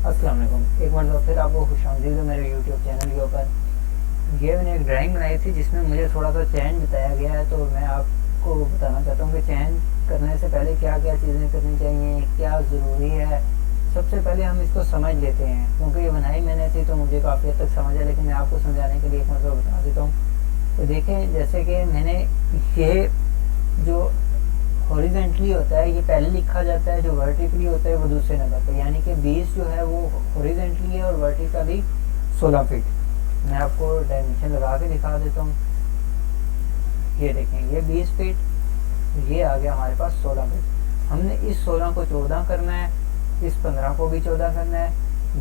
अस्सलाम वालेकुम। एक बार तो फिर आपको खुशामदीद है मेरे यूट्यूब चैनल के ऊपर। ये मैंने एक ड्राइंग बनाई थी जिसमें मुझे थोड़ा सा चेंज बताया गया है, तो मैं आपको बताना चाहता हूँ कि चेंज करने से पहले क्या क्या चीज़ें करनी चाहिए, क्या ज़रूरी है। सबसे पहले हम इसको समझ लेते हैं, क्योंकि ये बनाई मैंने थी तो मुझे काफ़ी हद तक समझ है, लेकिन मैं आपको समझाने के लिए एक मतलब बता देता हूँ। तो देखें, जैसे कि मैंने ये जो हॉरिजेंटली होता है ये पहले लिखा जाता है, जो वर्टिकली होता है वो दूसरे नंबर पर, यानी कि 20 जो है वो हॉरिजेंटली है और वर्टिकली 16 फीट। मैं आपको डायमेंशन लगा के दिखा देता हूँ। ये देखें, ये 20 फीट, ये आ गया हमारे पास 16 फीट। हमने इस 16 को 14 करना है, इस 15 को भी 14 करना है।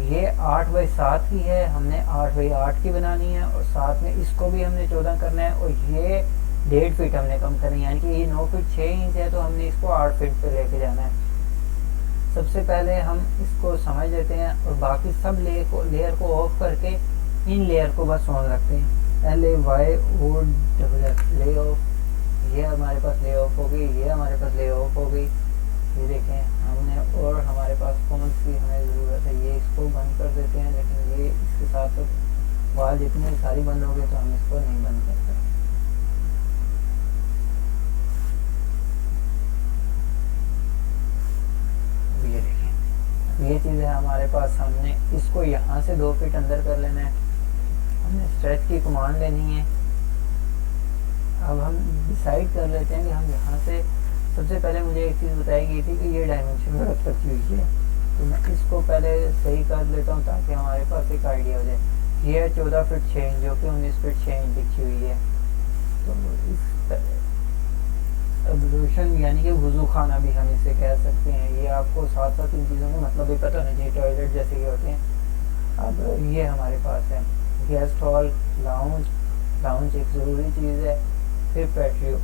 ये 8/7 की है, हमने 8/8 की बनानी है, और साथ में इसको भी हमने 14 करना है। और ये 1.5 फीट हमने कम करनी है, यानी कि ये 9 फीट 6 इंच है, तो हमने इसको 8 फीट पे लेके जाना है। सबसे पहले हम इसको समझ लेते हैं और बाकी सब लेयर को ऑफ करके इन लेयर को बस ऑन रखते हैं। LAYOFF lay off. ये हमारे पास ले ऑफ हो गई, ये हमारे पास ले ऑफ हो गई। ये देखें हमने, और हमारे पास कौन सी हमें ज़रूरत है, ये इसको बंद कर देते हैं, लेकिन ये इसके साथ वाल जितनी सारी बंद हो गई तो हम इसको नहीं बंद करते। ये देखें, ये चीज़ है हमारे पास। हमने इसको यहाँ से 2 फीट अंदर कर लेना है। हमने स्ट्रेच की कमांड लेनी है। अब हम डिसाइड कर लेते हैं कि हम यहाँ से, सबसे पहले मुझे एक चीज़ बताई गई थी कि ये डायमेंशन गलत रखी हुई है, तो मैं इसको पहले सही कर लेता हूँ ताकि हमारे पास एक आइडिया हो जाए। ये है 14 फीट 6 इंच, जो कि 19 फीट 6 इंच लिखी हुई है। तो इस एब्जॉर्प्शन यानी कि वुजू खाना भी हम इसे कह सकते हैं। ये आपको साथ साथ इन चीज़ों का मतलब भी पता होना चाहिए, टॉयलेट जैसे कि होते हैं। अब ये हमारे पास है गेस्ट हॉल, लाउंज। लाउंज एक ज़रूरी चीज़ है। फिर पैट्रियो,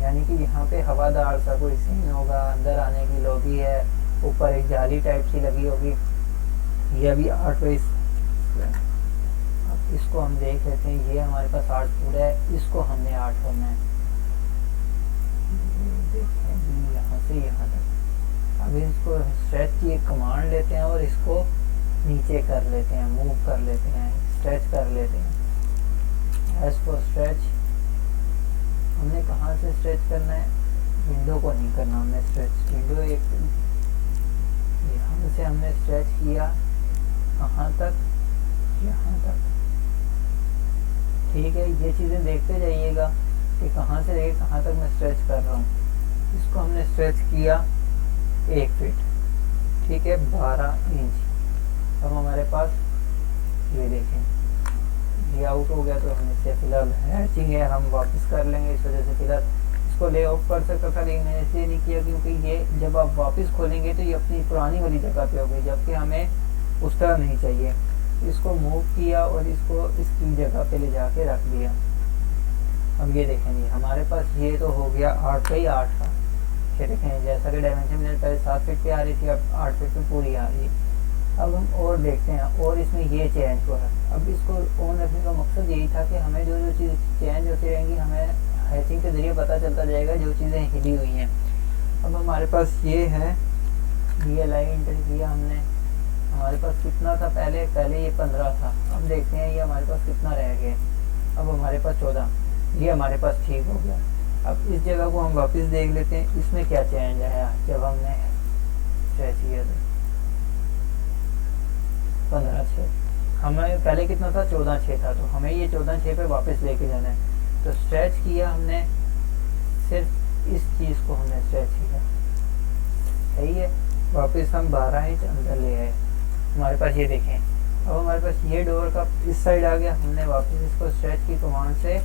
यानी कि यहाँ पे हवादार सा कोई सीन होगा, अंदर आने की लॉबी है, ऊपर एक जाली टाइप की लगी होगी। ये अभी 8 बाई, अब इसको हम देख लेते हैं। ये हमारे पास 8 फुट है, इसको हमने 8 करना है। यहाँ से यहाँ तक। अब इसको स्ट्रेच की एक कमांड लेते हैं और इसको नीचे कर लेते हैं, मूव कर लेते हैं, स्ट्रेच कर लेते हैं। एज फॉर स्ट्रेच, हमने कहाँ से स्ट्रेच करना है, विंडो को नहीं करना हमने स्ट्रेच। विंडो एक यहाँ से हमने स्ट्रेच किया, कहाँ तक, यहाँ तक। ठीक है, ये चीज़ें देखते जाइएगा कि कहाँ से लेके कहाँ तक मैं स्ट्रेच कर रहा हूँ। इसको हमने स्ट्रेच किया 1 फीट, ठीक है, 12 इंच। अब हमारे पास ये देखें, ये आउट हो गया, तो हम इसे फिलहाल हैचिंग है हम वापस कर लेंगे। इस वजह से फिलहाल इसको ले ऑफ कर सकता था, लेकिन मैंने इसलिए नहीं किया क्योंकि ये जब आप वापस खोलेंगे तो ये अपनी पुरानी वाली जगह पे हो गई, जबकि हमें उस तरह नहीं चाहिए। इसको मूव किया और इसको इसकी जगह पे ले जाके रख दिया। अब ये देखेंगे हमारे पास ये तो हो गया 8/8 का। ये देखें, जैसा कि डायमेंशन मैंने पहले 7 फीट पे आ रही थी, अब 8 फीट पे पूरी आ रही है। अब हम और देखते हैं, और इसमें ये चेंज हुआ है। अब इसको ऑन रखने का मकसद यही था कि हमें जो जो चीज़ चेंज होती रहेंगी, हमें हैचिंग के ज़रिए पता चलता जाएगा जो चीज़ें हिली हुई हैं। अब हमारे पास ये है, ये लाइन इंटर किया हमने। हमारे पास कितना था पहले ये 15 था। अब देखते हैं ये हमारे पास कितना रह गया। अब हमारे पास 14, ये हमारे पास ठीक हो गया। अब इस जगह को हम वापस देख लेते हैं, इसमें क्या चेंज आया जब हमने स्ट्रेच किया था। 15/6, हमें पहले कितना था, 14/6 था, तो हमें ये 14/6 पे वापस लेके जाना है। तो स्ट्रेच किया हमने, सिर्फ इस चीज़ को हमने स्ट्रेच किया, सही है। वापस हम 12 इंच अंदर ले आए। हमारे पास ये देखें, अब हमारे पास ये डोर का इस साइड आ गया। हमने वापस इसको स्ट्रेच की कमांड से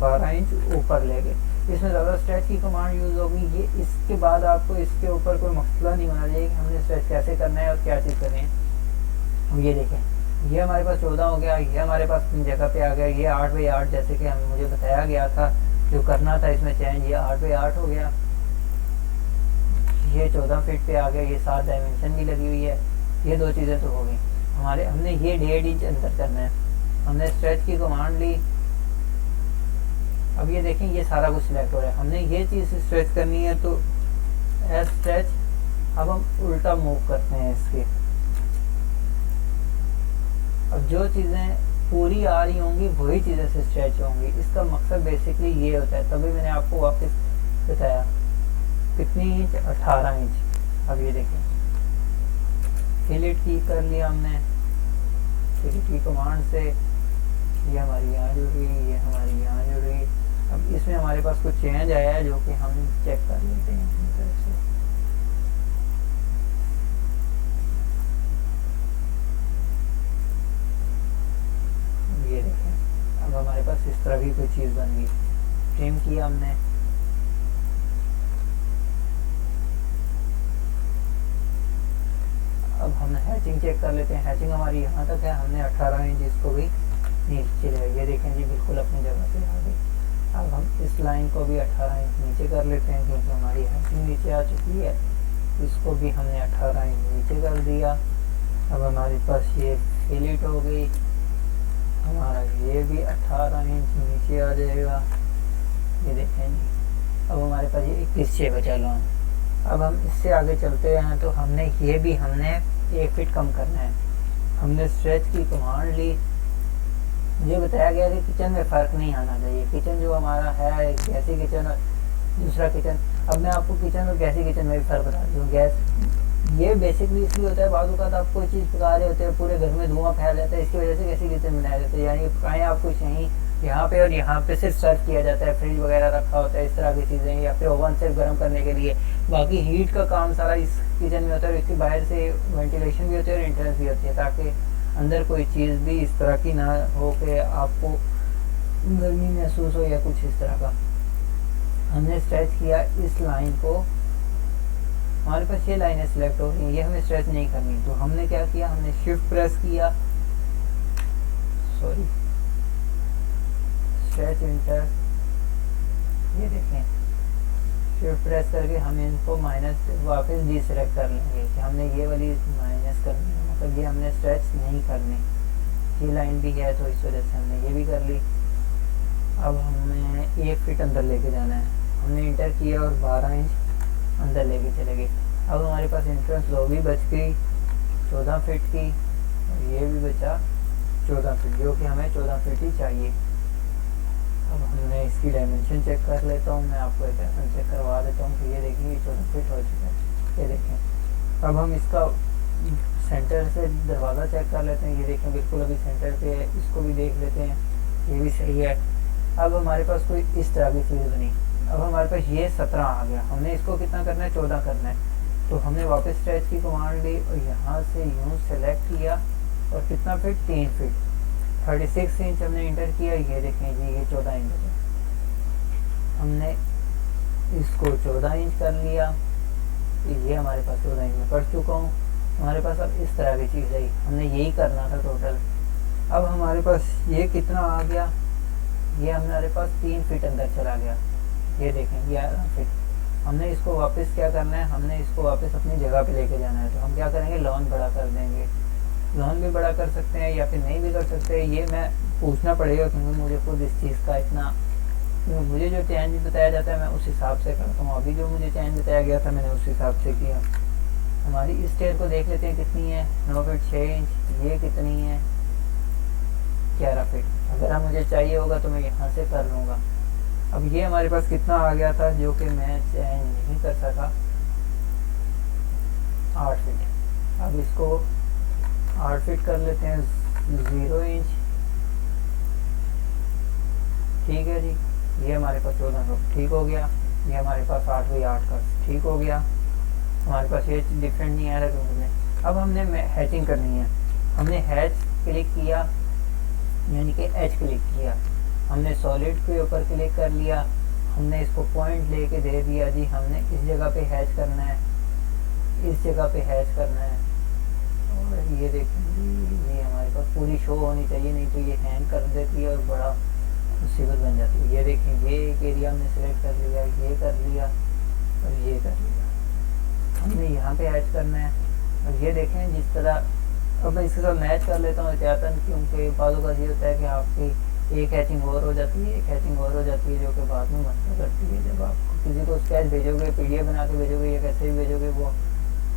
12 इंच ऊपर ले गए। इसमें ज़्यादा स्ट्रेच की कमांड यूज़ होगी। ये इसके बाद आपको इसके ऊपर कोई मसला नहीं होना चाहिए कि हमने स्ट्रेच कैसे करना है और क्या चीज़ करनी है। हम ये देखें, ये हमारे पास 14 हो गया, ये हमारे पास जगह पे आ गया। ये 8/8 जैसे कि मुझे बताया गया था जो करना था इसमें चेंज, ये 8/8 हो गया। ये 14 फीट पे आ गया, ये 7 डायमेंशन भी लगी हुई है। ये 2 चीज़ें तो हो गई हमारे। हमने ये 1.5 इंच अंदर करना है। हमने स्ट्रेच की कमांड ली। अब ये देखें, ये सारा कुछ सिलेक्ट हो रहा है। हमने ये चीज़ स्ट्रेच करनी है, तो एज स्ट्रेच। अब हम उल्टा मूव करते हैं इसके, अब जो चीज़ें पूरी आ रही होंगी वही चीज़ें से स्ट्रेच होंगी। इसका मकसद बेसिकली ये होता है, तभी मैंने आपको वापस बताया। कितनी इंच? 18 इंच। अब ये देखें, फिलेट की कर लिया हमने फिलेट की कमांड से, ये हमारी यहाँ जुड़ गई, ये हमारी यहाँ जुड़ गई। अब इसमें हमारे पास कुछ चेंज आया है जो कि हम चेक कर लेते हैं अपनी तरफ से। ये देखें, अब हमारे पास इस तरह की कोई चीज़ बन गई। ट्रिम किया हमने, अब हम हैचिंग चेक कर लेते हैं। हैचिंग हमारी यहाँ तक है, हमने 18 इंच इसको भी नीचे ले। ये देखें जी, बिल्कुल अपनी जगह पे आ गई। अब हम इस लाइन को भी 18 इंच नीचे कर लेते हैं क्योंकि हमारी हैचिंग नीचे आ चुकी है। इसको भी हमने 18 इंच नीचे कर दिया। अब हमारे पास ये फिलेट हो गई, हमारा ये भी 18 इंच नीचे आ जाएगा। ये देखें जी, अब हमारे पास ये 21 बचा लो। अब हम इससे आगे चलते हैं तो हमने 1 फीट कम करना है। हमने स्ट्रेच की कमांड ली। मुझे बताया गया कि किचन में फ़र्क नहीं आना चाहिए। किचन जो हमारा है, गैसी किचन और दूसरा किचन। अब मैं आपको किचन और गैसी किचन में भी फ़र्क बताती हूँ। गैस ये बेसिकली इसलिए होता है, बाद वक़्त आप कोई चीज़ पका रहे होते हैं, पूरे घर में धुआं फैल जाता है, इसकी वजह से गैसी किचन बनाया जाता है। यानी पकाएँ आप कुछ नहीं, यहाँ पे और यहाँ पे सिर्फ सर्व किया जाता है, फ्रिज वगैरह रखा होता है, इस तरह की चीज़ें, या फिर ओवन सिर्फ गर्म करने के लिए। बाकी हीट का काम सारा इस किचन में होता है। इसके बाहर से वेंटिलेशन भी होती है और एंट्रेंस भी होती है, ताकि अंदर कोई चीज़ भी इस तरह की ना हो कि आपको गर्मी महसूस हो या कुछ इस तरह का। हमने स्ट्रेच किया इस लाइन को, हमारे पास ये लाइनें सिलेक्ट हो रही हैं, ये हमें स्ट्रेच नहीं करनी। तो हमने क्या किया, हमने शिफ्ट प्रेस किया, सॉरी स्ट्रेच इंटर, ये देखें शिफ्ट प्रेस करके हम इनको माइनस वापस डी सेलेक्ट कर लेंगे कि हमने ये वाली माइनस करनी है, मतलब ये हमने स्ट्रेच नहीं करनी। ये लाइन भी है तो इस वजह से हमने ये भी कर ली। अब हमें 1 फीट अंदर लेके जाना है। हमने इंटर किया और 12 इंच अंदर लेके चले गए। अब हमारे पास एंट्रेंस लॉबी बच गई 14 फीट की, और ये भी बचा 14 फीट, जो कि हमें 14 फीट ही चाहिए। अब हमने इसकी डायमेंशन चेक कर लेता हूँ, मैं आपको एक चेक करवा देता हूँ कि ये देखिए 14 फीट हो चुका है। ये देखें, अब हम इसका सेंटर से दरवाज़ा चेक कर लेते हैं। ये देखें बिल्कुल अभी सेंटर पे है, इसको भी देख लेते हैं, ये भी सही है। अब हमारे पास कोई इस तरह की चीज़ बनी। अब हमारे पास ये 17 आ गया, हमने इसको कितना करना है, 14 करना है। तो हमने वापस स्ट्रेच की कमांड ली और यहाँ से यूँ सेलेक्ट किया और कितना फीट, 3 फीट 36 इंच हमने इंटर किया। ये देखें जी, ये 14 इंच है। हमने इसको 14 इंच कर लिया, ये हमारे पास 14 इंच में कर चुका हूँ। हमारे पास अब इस तरह की चीज़ आई, हमने यही करना था टोटल। अब हमारे पास ये कितना आ गया, ये हमारे पास 3 फीट अंदर चला गया। ये देखें, ये 11 फीट। हमने इसको वापस क्या करना है, हमने इसको वापस अपनी जगह पे लेके जाना है। तो हम क्या करेंगे, लॉन बड़ा कर देंगे। लॉन भी बड़ा कर सकते हैं या फिर नहीं भी कर सकते, ये मैं पूछना पड़ेगा क्योंकि मुझे खुद इस चीज़ का इतना, मुझे जो चेंज बताया जाता है मैं उस हिसाब से करता हूँ। अभी जो मुझे चेंज बताया गया था मैंने उस हिसाब से किया। हमारी इस स्टेयर को देख लेते हैं कितनी है, 9 फीट 6 इंच। ये कितनी है, 11 फीट। अगर हम मुझे चाहिए होगा तो मैं यहाँ से कर लूँगा। अब ये हमारे पास कितना आ गया था जो कि मैं चेंज नहीं कर सका, 8 फीट। अब इसको 8 फीट कर लेते हैं, 0 इंच। ठीक है जी, ये हमारे पास 14 का ठीक हो गया। ये हमारे पास 8 बाई 8 का ठीक हो गया। हमारे पास ये डिफरेंट नहीं आ रहा क्योंकि अब हमने हैचिंग करनी है। हमने हैच क्लिक किया, यानी कि एच क्लिक किया। हमने सॉलिड के ऊपर क्लिक कर लिया, हमने इसको पॉइंट लेके दे दिया जी, हमने इस जगह पे हैच करना है, इस जगह पे हैच करना है। और ये देखिए, ये हमारे पास पूरी शो होनी चाहिए, नहीं तो ये हैंग कर देती है और बड़ा मुसीबत बन जाती है। ये देखें, ये एक एरिया हमने सेलेक्ट कर लिया, ये कर लिया और ये कर लिया। हमने यहाँ पे हैच करना है और ये देखें जिस तरह, अब मैं इसके साथ मैच कर लेता हूँ एहतियातन, क्योंकि बाजू का ये होता है कि आपकी एक हैचिंग और हो जाती है, एक हैचिंग और हो जाती है, जो कि बाद में मसला करती है। जब आप किसी को स्केच भेजोगे, PDF बना के भेजोगे या कैसे भी भेजोगे, वो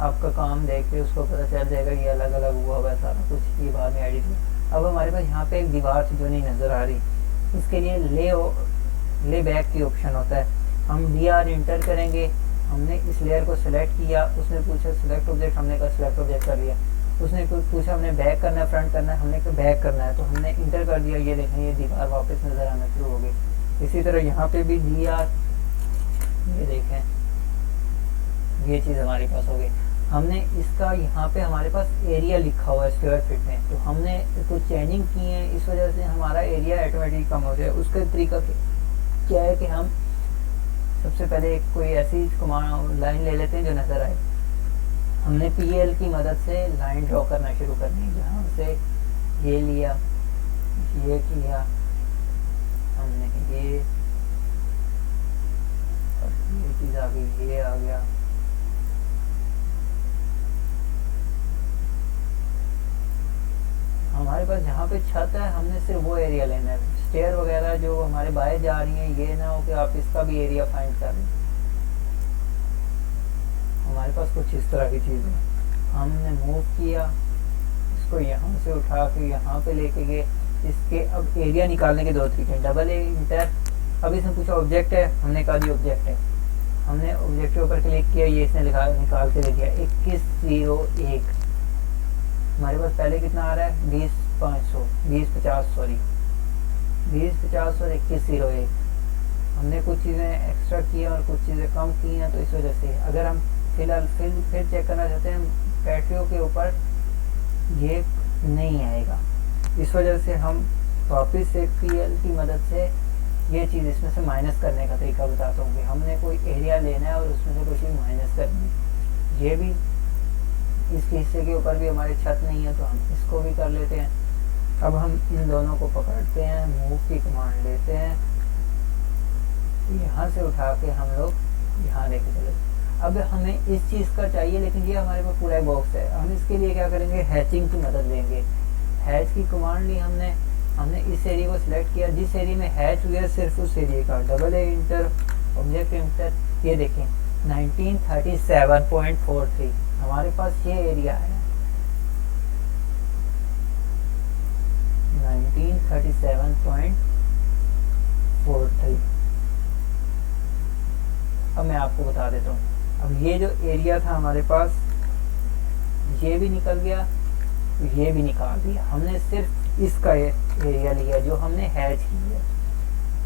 आपका काम देख के उसको पता चल जाएगा ये अलग अलग हुआ हुआ है सारा कुछ, ये बाद में एडिट अब हमारे पास यहाँ पे एक दीवार थी जो नहीं नज़र आ रही, इसके लिए ले बैक की ऑप्शन होता है। हम DR इंटर करेंगे, हमने इस लेयर को सिलेक्ट किया, उसने पूछा सिलेक्ट ऑब्जेक्ट, हमने कहा सिलेक्ट ऑब्जेक्ट कर लिया। उसने पूछा हमने बैक करना है फ्रंट करना है, हमने कहा बैक करना है, तो हमने इंटर कर दिया। ये देखें ये दीवार वापस नज़र आना शुरू हो गई। इसी तरह यहाँ पे भी DR, ये देखें ये चीज़ हमारे पास हो गई। हमने इसका यहाँ पे हमारे पास एरिया लिखा हुआ है स्क्वायर फीट में, तो हमने कुछ चेंजिंग की है, इस वजह से हमारा एरिया ऑटोमेटिक कम हो जाए। उसका तरीका क्या है कि हम सबसे पहले कोई ऐसी लाइन ले लेते हैं जो नज़र आए। हमने PL की मदद से लाइन ड्रॉ करना शुरू करनी है। जहाँ से ये लिया, ये किया हमने, ये चीज़ आ गई, ये आ गया। हमारे पास जहाँ पे छत है हमने सिर्फ वो एरिया लेना है। स्टेयर वगैरह जो हमारे बाहर जा रही हैं, ये ना हो कि आप इसका भी एरिया फाइंड कर लें। हमारे पास कुछ इस तरह की चीज़ है। हमने मूव किया, इसको यहाँ से उठा के यहाँ पे लेके गए। इसके अब एरिया निकालने के दो तरीके हैं, डबल इंटर। अब इसने पूछा ऑब्जेक्ट है, हमने कहा जी ऑब्जेक्ट है। हमने ऑब्जेक्ट के ऊपर क्लिक किया, ये इसने निकाल के ले दिया 2101। हमारे पास पहले कितना आ रहा है 2050 और 2101। हमने कुछ चीज़ें एक्स्ट्रा की और कुछ चीज़ें कम की हैं, तो इस वजह से अगर हम फिलहाल फिर चेक करना चाहते हैं पैटियो के ऊपर, ये नहीं आएगा। इस वजह से हम वापस से PL की मदद से ये चीज़ इसमें से माइनस करने का तरीका बताता हूँ कि हमने कोई एरिया लेना है और उसमें से कोई चीज़ माइनस करनी है। ये भी इसके हिस्से के ऊपर भी हमारी छत नहीं है, तो हम इसको भी कर लेते हैं। अब हम इन दोनों को पकड़ते हैं, मूव की कमांड लेते हैं, यहाँ से उठा के हम लोग यहाँ लेके चले। अब हमें इस चीज़ का चाहिए, लेकिन ये हमारे पास पूरा बॉक्स है। हम इसके लिए क्या करेंगे, हैचिंग की मदद लेंगे। हैच की कमांड ली हमने इस एरिया को सिलेक्ट किया, जिस एरिया में हैच हुआ है सिर्फ उस एरिया का, डबल इंटर, ऑब्जेक्ट इंटर। ये देखें 1937.43 हमारे पास ये एरिया है 1937.43। अब मैं आपको बता देता हूँ, अब ये जो एरिया था हमारे पास, ये भी निकल गया, ये भी निकाल दिया। हमने सिर्फ इसका एरिया लिया जो हमने हैच किया।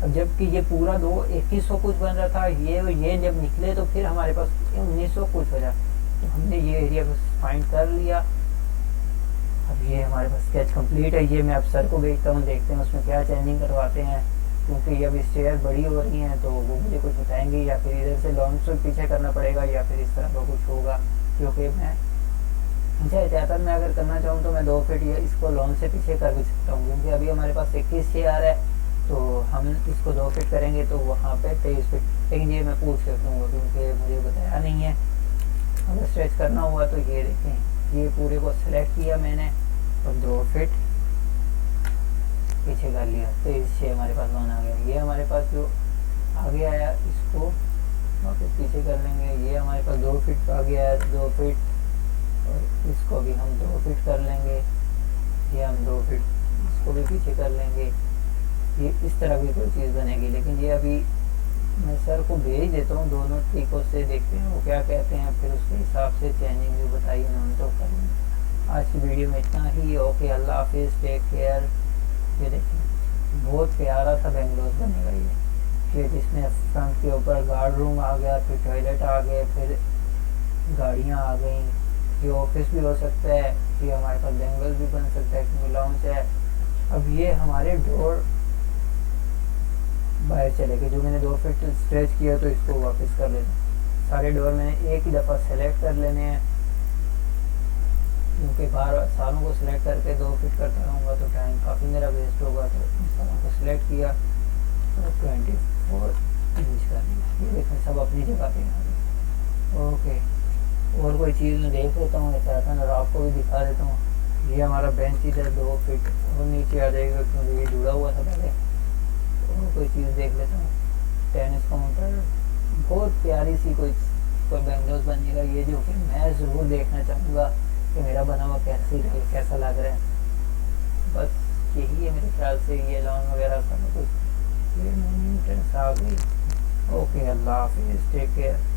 अब जबकि ये पूरा 2100 कुछ बन रहा था, ये जब निकले तो फिर हमारे पास 1900 कुछ हो जाए, तो हमने ये एरिया को फाइंड कर लिया। अब ये हमारे पास स्केच कंप्लीट है। ये मैं अब सर को भेजता हूँ, देखते हैं उसमें क्या चेंजिंग करवाते हैं, क्योंकि ये अभी स्टेयर बड़ी हो रही हैं, तो वो मुझे कुछ बताएंगे, या फिर इधर से लॉन्ग से पीछे करना पड़ेगा, या फिर इस तरह का कुछ होगा। क्योंकि मैं ज़्यादातर मैं अगर करना चाहूँ तो मैं 2 फीट या इसको लॉन्ग से पीछे कर भी सकता हूँ, क्योंकि अभी हमारे पास 21 से आ रहा है, तो हम इसको 2 फीट करेंगे तो वहाँ पे 23 फीट। लेकिन ये मैं पूछ के रखूँगा, क्योंकि मुझे बताया नहीं है। अगर स्ट्रेच करना हुआ तो ये देखें, ये पूरे को सिलेक्ट किया मैंने और 2 फीट पीछे कर लिया, तो इससे हमारे पास लोन आ गया। ये हमारे पास जो आगे आया इसको वापस पीछे कर लेंगे। ये हमारे पास 2 फीट आ गया है, 2 फीट, और इसको भी हम 2 फीट कर लेंगे। ये हम 2 फीट इसको भी पीछे कर लेंगे। ये इस तरह की कोई चीज़ बनेगी। लेकिन ये अभी मैं सर को भेज देता हूँ, दोनों तरीकों से देखते हैं वो क्या कहते हैं, फिर उसके हिसाब से चेंजिंग जो बताई उन्होंने तो करेंगे। आज की वीडियो में इतना ही। ओके, अल्लाह हाफिज़, टेक केयर। ये देखिए बहुत प्यारा सा बेंगलोर बनेगा ये जिसमें फ्रंट के ऊपर गार्ड रूम आ गया, फिर टॉयलेट आ गए, फिर गाड़ियाँ आ गई। ये ऑफिस भी हो सकता है, ये हमारे पास बेंगलोर भी बन सकता है, क्योंकि लाउंज है। अब ये हमारे डोर बाहर चले गए, जो मैंने 2 फीट स्ट्रेच किया, तो इसको वापस कर लेना। सारे डोर मैंने एक ही दफ़ा सेलेक्ट कर लेने हैं, क्योंकि बार सारों को सिलेक्ट करके 2 फीट करता रहूँगा तो टाइम काफ़ी मेरा वेस्ट होगा। तो सारों को सिलेक्ट किया और 24 इंच कर दिया। ये देखें सब अपनी जगह पे आ गए। ओके, और कोई चीज़ मैं देख लेता हूँ पैटर्न और आपको भी दिखा देता हूँ। ये हमारा बेंच इधर 2 फीट और नीचे आ जाएगा, क्योंकि ये जुड़ा हुआ था पहले। और कोई चीज़ देख लेता हूँ, टेनिस काउंटर, बहुत प्यारी सी कोई बेंगलोर बनेगा ये, जो कि मैं ज़रूर देखना चाहूँगा कि मेरा बना हुआ कैसा लग रहा है। बस यही है मेरे ख्याल से, ये लॉन वगैरह सब कुछ। ये मेंटेनेंस आ गई। ओके, अल्लाह हाफिज़, टेक केयर।